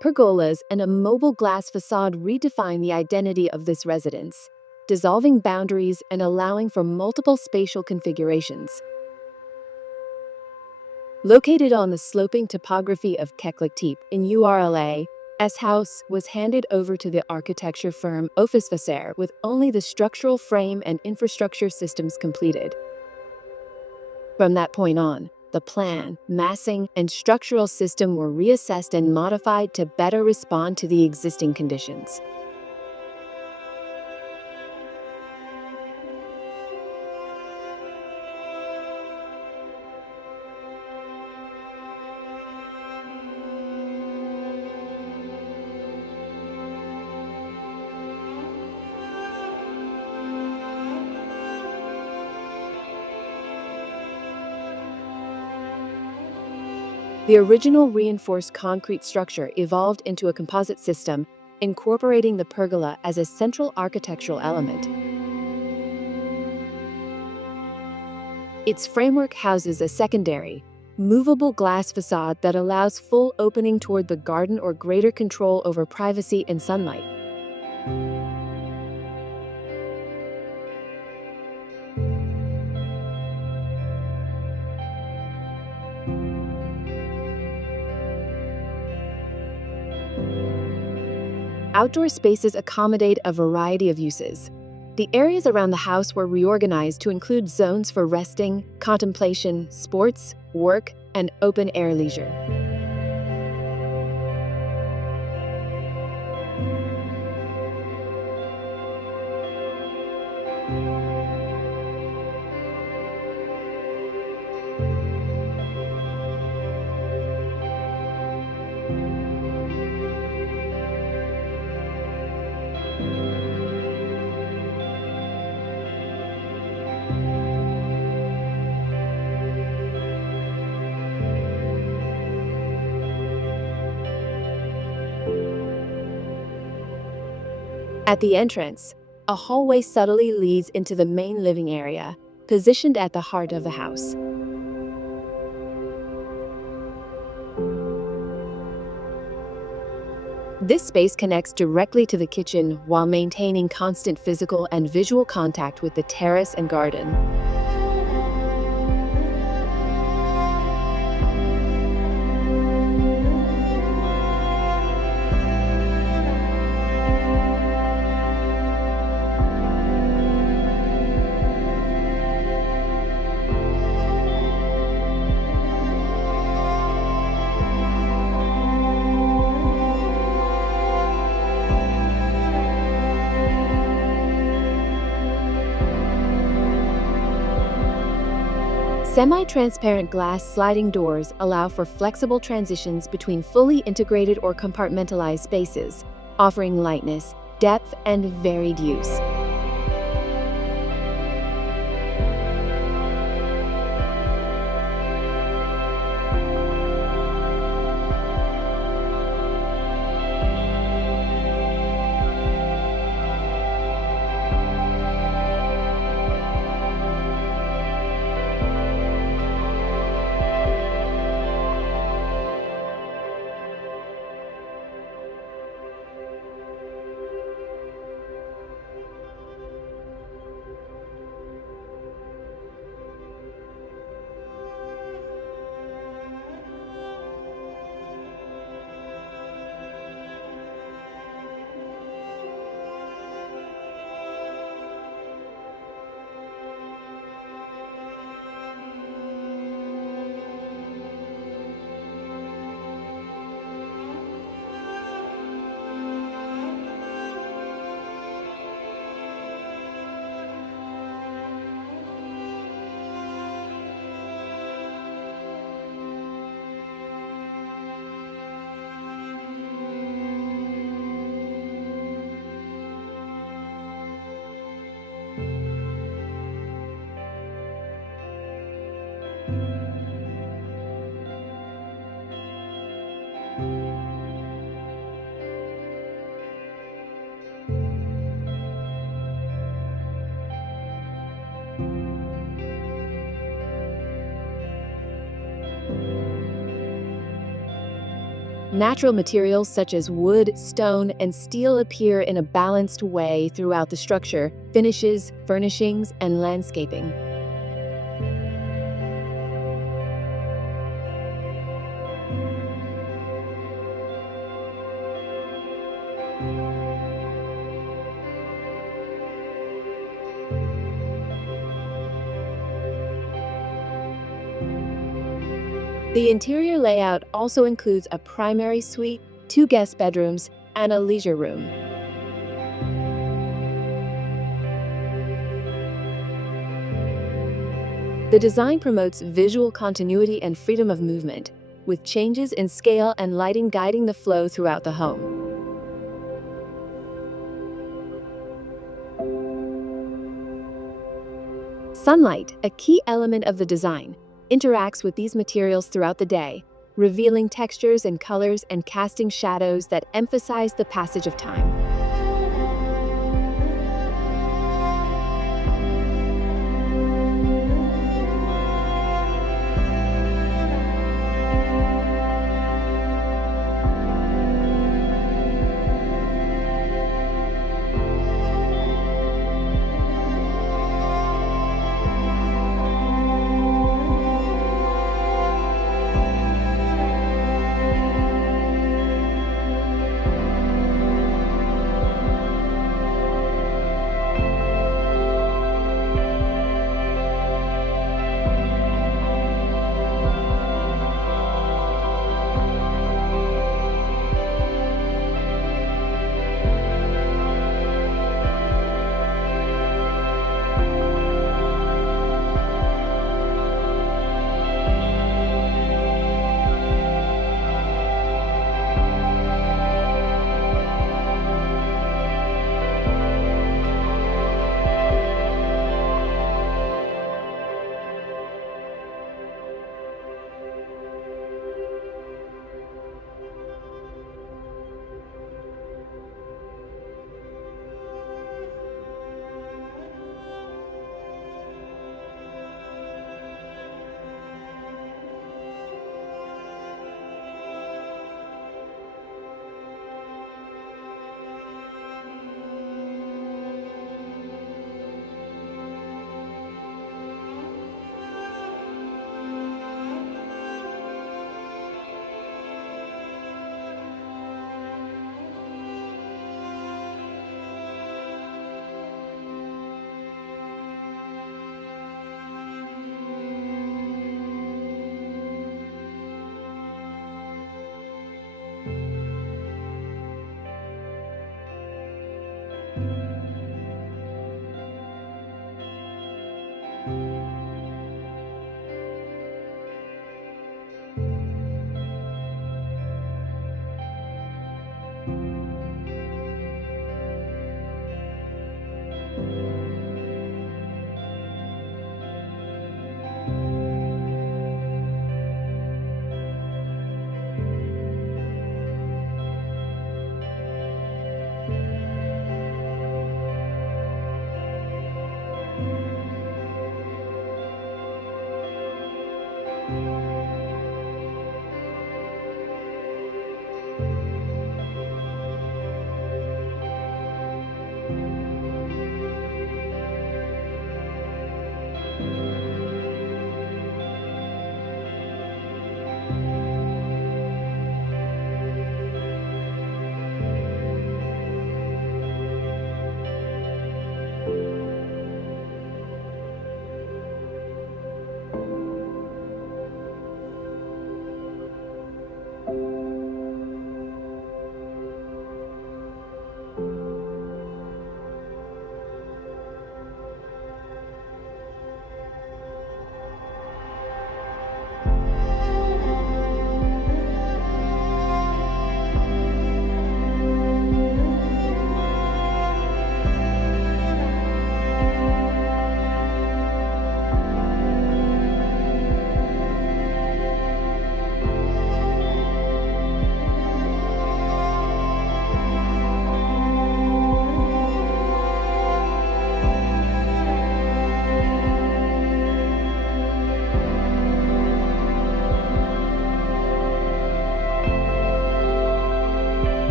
Pergolas and a mobile glass facade redefine the identity of this residence, dissolving boundaries and allowing for multiple spatial configurations. Located on the sloping topography of Kekliktepe in Urla, S House was handed over to the architecture firm Ofisvesaire with only the structural frame and infrastructure systems completed. From that point on, the plan, massing, and structural system were reassessed and modified to better respond to the existing conditions. The original reinforced concrete structure evolved into a composite system, incorporating the pergola as a central architectural element. Its framework houses a secondary, movable glass facade that allows full opening toward the garden or greater control over privacy and sunlight. Outdoor spaces accommodate a variety of uses. The areas around the house were reorganized to include zones for resting, contemplation, sports, work, and open-air leisure. At the entrance, a hallway subtly leads into the main living area, positioned at the heart of the house. This space connects directly to the kitchen while maintaining constant physical and visual contact with the terrace and garden. Semi-transparent glass sliding doors allow for flexible transitions between fully integrated or compartmentalized spaces, offering lightness, depth, and varied use. Natural materials such as wood, stone, and steel appear in a balanced way throughout the structure, finishes, furnishings, and landscaping. The interior layout also includes a primary suite, 2 guest bedrooms, and a leisure room. The design promotes visual continuity and freedom of movement, with changes in scale and lighting guiding the flow throughout the home. Sunlight, a key element of the design, interacts with these materials throughout the day, revealing textures and colors and casting shadows that emphasize the passage of time.